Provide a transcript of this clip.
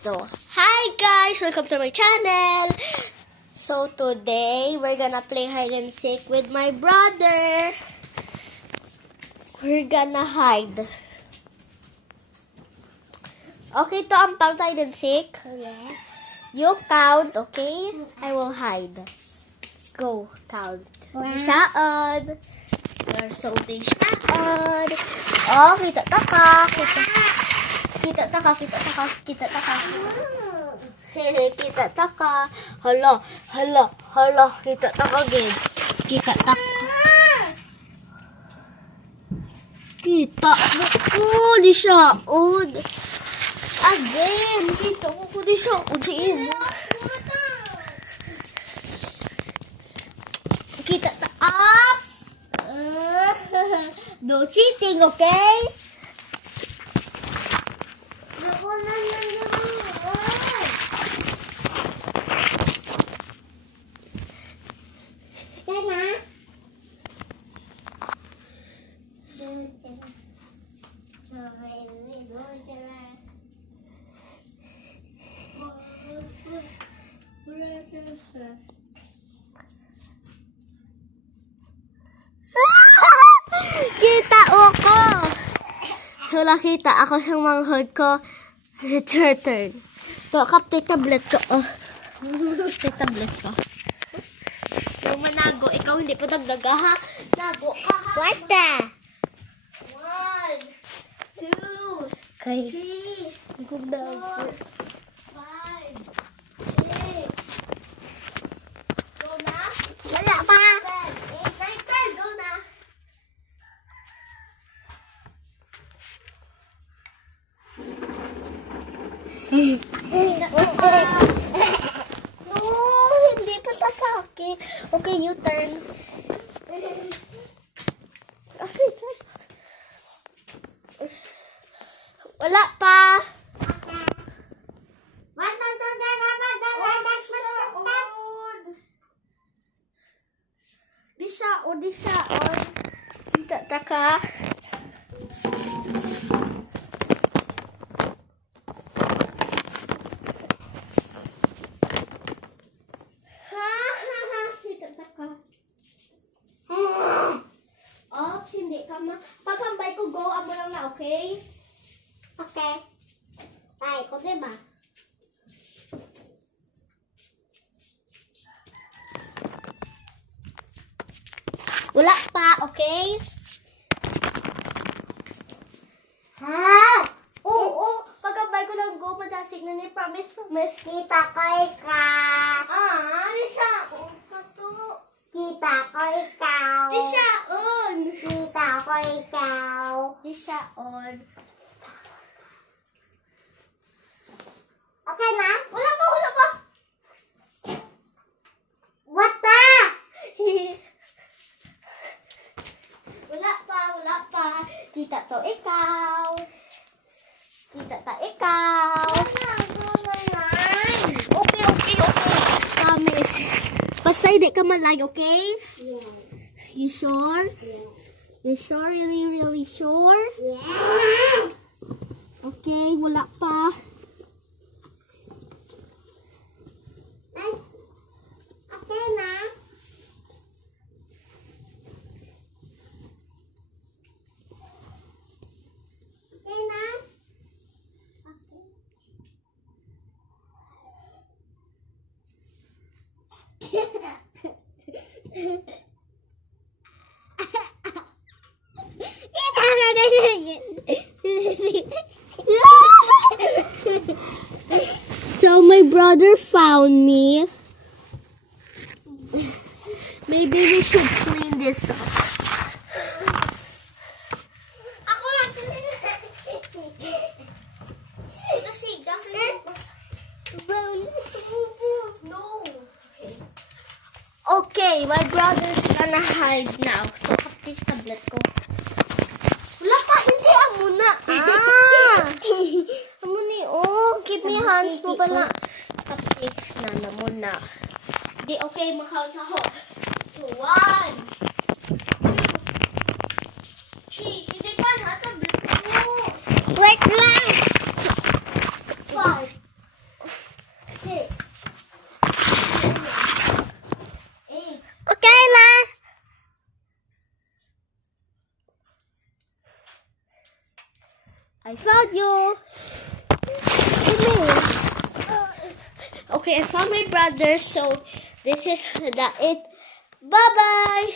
So, hi guys! Welcome to my channel! So, today, we're gonna play hide and seek with my brother. We're gonna hide. Okay, to ang pang hide and seek? Yes. You count, okay? I will hide. Go, count. One. Dishaan. You're so dishaan. Oh, kita taka. Kita taka. Kita taka. Hala. Kita taka again. Kita taka. Kita. Oh, di siya. Again. Kita ko di siya. Kita ups. No cheating, okay? Kita ako! Wala kita. Ako siyang manghod ko. It's her turn. To, kapte tablet ko. Tablet ko. Yung manago, ikaw hindi pa nagdaga ha? Nago ka ha? What the? 1, 2, Okay. 3, 4, 5, 6. Go na? Wala pa. 7, 8, 9, 10. Go na. No, hindi pa tatake. Okay, you turn. Okay, turn. Wala pa. Di siya. Hindi taka. Ops, hindi ka pagkambay ko, go, amo lang na, okay? Okay. Tay ko, diba? Wala pa, okay? Ha? Oo, pagkambay ko lang, go, madasig na ni, promise. Kita ko ikaw. Di siya, Kita ko ikaw. Di siya, on. Kita ko ikaw. Di siya, on. Okay na? Wala pa. What pa? Wala pa. Kita to ikaw. Okay. Promise. Basta hindi ka malay, okay? Yeah. You sure? Yeah. You sure? Really sure? Yeah. Okay, wala pa. Ay. Okay na? Okay na? So my brother found me. Maybe we should clean this up. Ako lang. No. Okay, my brother's gonna hide now. So, kapis tablet ko. Wala pa, hindi. Amo na. Amo ni, give me hands mo pala. Kapis na muna. Di, okay, makount ako. 1, 2, 3. Hindi pa na, tablet ko. Wait lang. 5, I found you. Come here. Okay, I found my brother. So this is the it. Bye bye.